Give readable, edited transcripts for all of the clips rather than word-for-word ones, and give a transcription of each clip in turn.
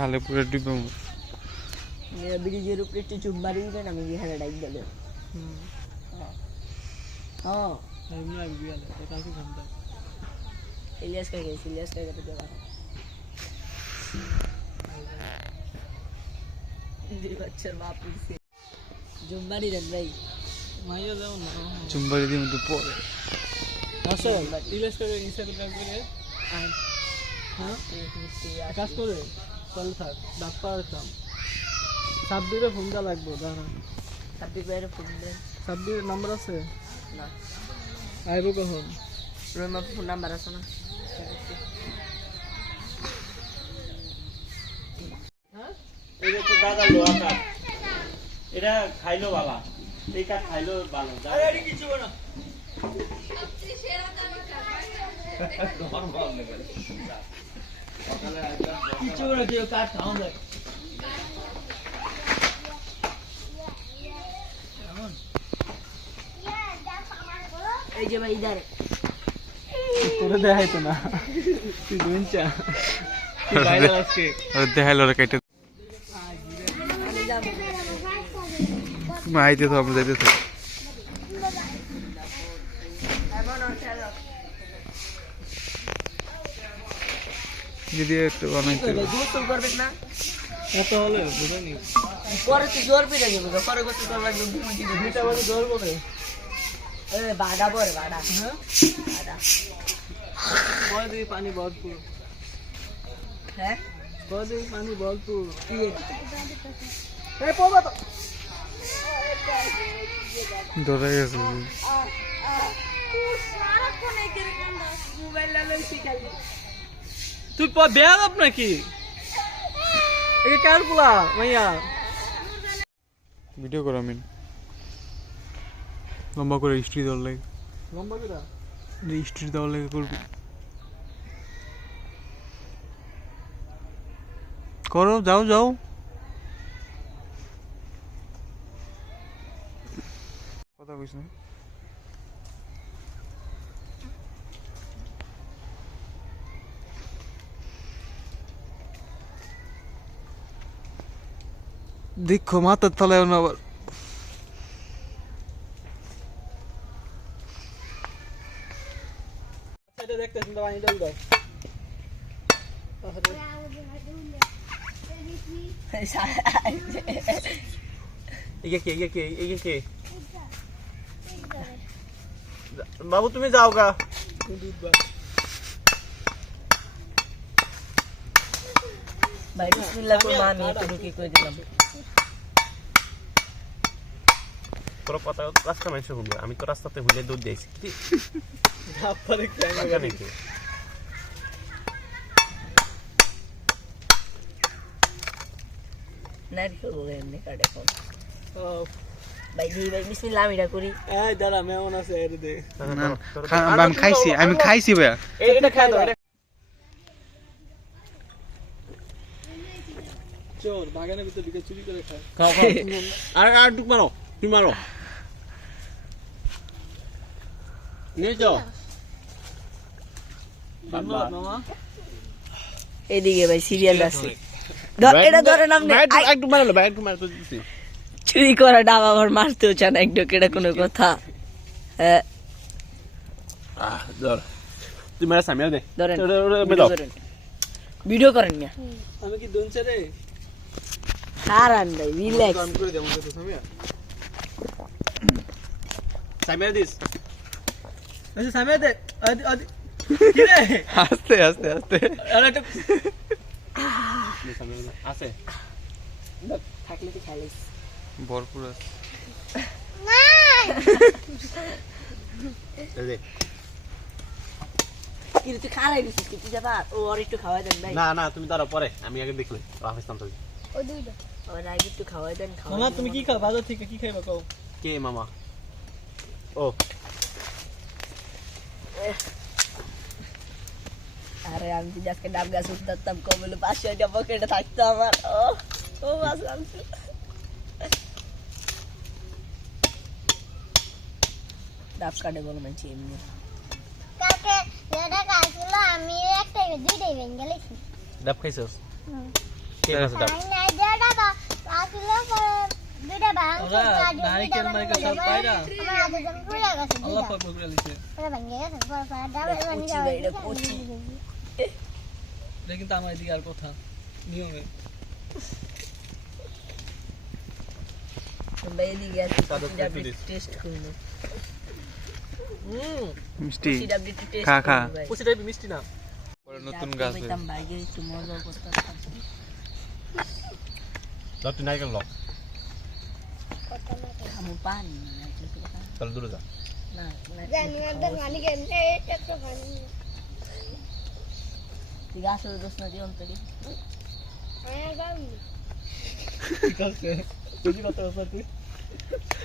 হালেপুরের diploma ব্রিজের উপরে একটু চুপ মারি দিবেন আমি বিহারে ডাইক দিলে হ্যাঁ ইলিয়াস কাকে তো দেওয়া বাচ্চার বাপ জুম্বারি দেন ভাই মাইয়া যাও না জুম্বারি দিয়ে মধ্যে পড়ে আসো ইলিয়াস কাকে ইনসাইড ব্যাগ করে হ্যাঁ কাজ করে চল থাক ডাক পারতাম সাব্বিরে ফোন দা লাগবে দাঁড়া সাব্বির বাইরে ফোন দেন সাব্বির নাম্বার আছে না আইব কখন রহিমা ফোন নাম্বার আছে না এটা তো দাদা লোয়া কাঠ এটা খাইলো বাবা এই কাঠ খাইলো ভালো আরে এটা কিছু না সবচেয়ে সেরা দামি কাঠ নরমাল লেভেল সকালে কিছু না কেউ কাঠ খাও না এই যে ভাই ইদারে তোরে দেখাইতো না তুই দুইটা তুই বাইরে আজকে ওরে দেখাইলো রে কাইতে মাইতে তো আমরা যাইতেছি যদি একটু বানাইতে গোসল করবেন না এত হলে বুঝানি পরে তো জোর পেয়ে যাবে পরে গোসল করবার দুইটা বাজে জোর করে বাড়া পরে বাড়া হ্যাঁ বাড়া বড় পানি ভরপুর হ্যাঁ বড় পানি ভরপুর কি এই পোবা তো ধরে গেছে তুই বেয়াদব নাকি এই কার পোলা মাইয়া ভিডিও কর আমি লম্বা করে হিস্ট্রি দেওয়ার লাগে লম্বা করে হিস্ট্রি দেওয়ার লাগে করবি করো যাও যাও কথা কইছ না দেখো মাথার তলায় না আবার এটা দেখতেছেন তো পানি ডাল দাও বাবু তুমি যাও গা ভাই বিসমিল্লাহ করে আমি একটু ঢুকি করে দিলাম তোর কথা রাস্তা মানুষ ঘুরবে আমি তো রাস্তাতে ভুলে দৌড় দিয়েছি নাকি নারকেল এমনি কাটে কোন ভাই ভাই বিসমিল্লাহ আমি এটা করি এই দাঁড়া মেমন আছে এর দে আমি খাইছি ভাই এটা খাই দাও চোর বাগানের ভিতর ঢুকে চুরি করে খায় খাও খাও আর টুক মারো তুমি মারো নিয়ে যাও মামা এদিকে ভাই সিরিয়াল আছে এটা ধরে নাম একটু মারলো ভাই একটু মারতে দিছি চুরি করা ডাব আবার মারতেও চান একটু এটা কোনো কথা হ্যাঁ ধর তুই মারা সামিয়া দে ধরেন দাও ভিডিও করেন না আমি কি দনছে রে হারান ভাই রিল্যাক্স কাম করে দেব তো সামিয়া সামিয়া দিস আচ্ছা সামিয়া দে কি রে আস্তে আস্তে আস্তে আরে তো আছে থাকলে তো খাইলিস ভরপুর আছে দে কি তুই খালাই দিছিস কি তুই যাবা ও আর একটু খাওয়াই দেন ভাই না না তুমি দাঁড়াও পরে আমি আগে দেখলে রাফিস্তান তো ওই দুইটা আর আগে একটু খাওয়াই দেন মামা তুমি কি খাও বাজার থেকে কি খাইবা কও কে মামা ও আরে আমি যদি আজকে ডাব গাছ উঠতাম কবলে 500 টাকা পকেটে থাকতো আমার ও মাছ আনছো ডাব কাটে বলো মানছি এমনি কালকে যেটা খাইছিল আমি একটা ডাব খাইছস হুম। কে খাইছ ডাব ওরা নারিকেল মাইকে সব পায়রা আল্লাহ পাক বলে দিয়েছে এটা কিন্তু আমার এদিকে আর কথা নিয়মে মিষ্টি খা খা পুষি টাইপ মিষ্টি না পরে নতুন গাছ বের। ডাব তুই নাইকেল লক তাহলে দূরে যা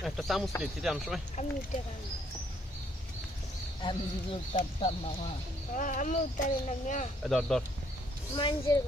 একটা চামচ নিয়ে তুই আনার সময় আমি ধর ধর মানুষের